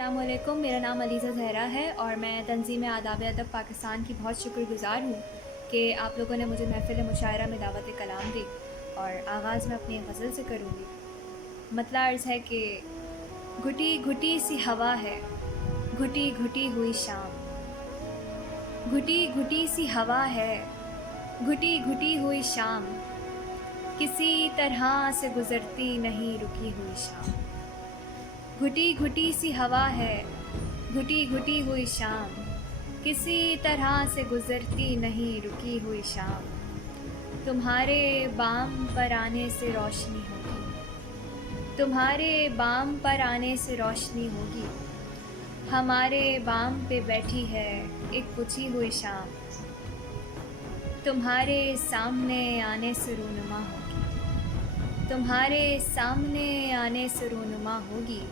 السلام علیکم، میرا نام علیزہ زہرا ہے اور میں تنظیم آداب ادب پاکستان کی بہت شکر گزار ہوں کہ آپ لوگوں نے مجھے محفل مشاعرہ میں دعوت کلام دی، اور آغاز میں اپنی غزل سے کروں گی۔ مطلع عرض ہے کہ گھٹی گھٹی سی ہوا ہے، گھٹی گھٹی ہوئی شام، گھٹی گھٹی سی ہوا ہے، گھٹی گھٹی ہوئی شام، کسی طرح سے گزرتی نہیں رکی ہوئی شام، گھٹی گھٹی سی ہوا ہے، گھٹی گھٹی ہوئی شام، کسی طرح سے گزرتی نہیں رکی ہوئی شام، تمہارے بام پر آنے سے روشنی ہوگی، تمہارے بام پر آنے سے روشنی ہوگی، ہمارے بام پہ بیٹھی ہے ایک بجھی ہوئی شام، تمہارے سامنے آنے سے رونما ہوگی، تمہارے سامنے آنے سے رونما ہوگی،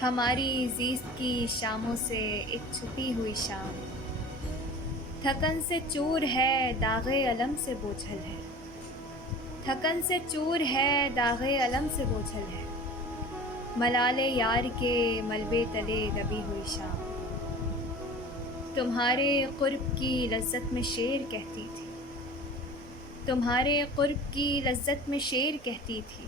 ہماری زیست کی شاموں سے ایک چھپی ہوئی شام، تھکن سے چور ہے داغ علم سے بوجھل ہے، تھکن سے چور ہے داغ علم سے بوجھل ہے، ملال یار کے ملبے تلے دبی ہوئی شام، تمہارے قرب کی لذت میں شعر کہتی تھی، تمہارے قرب کی لذت میں شعر کہتی تھی،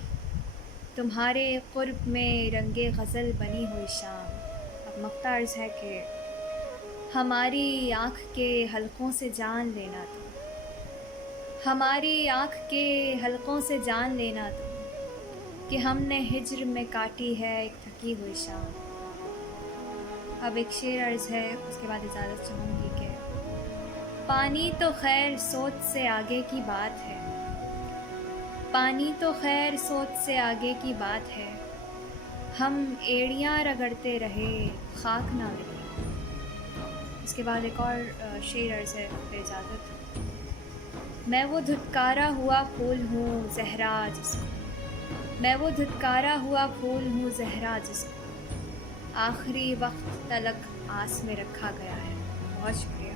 تمہارے قرب میں رنگ غزل بنی ہوئی شام۔ اب مقطع عرض ہے کہ ہماری آنکھ کے حلقوں سے جان لینا تم، ہماری آنکھ کے حلقوں سے جان لینا تم، کہ ہم نے ہجر میں کاٹی ہے ایک تھکی ہوئی شام۔ اب ایک شعر عرض ہے، اس کے بعد اجازت چاہوں گی کہ پانی تو خیر سوچ سے آگے کی بات ہے، پانی تو خیر سوچ سے آگے کی بات ہے، ہم ایڑیاں رگڑتے رہے خاک نہ ملی۔ اس کے بعد ایک اور شعر عرض ہے پھر اجازت۔ میں وہ دھتکارا ہوا پھول ہوں زہرا جس کو، میں وہ دھتکارا ہوا پھول ہوں زہرا جس کو آخری وقت تلک آس میں رکھا گیا ہے۔ بہت شکریہ۔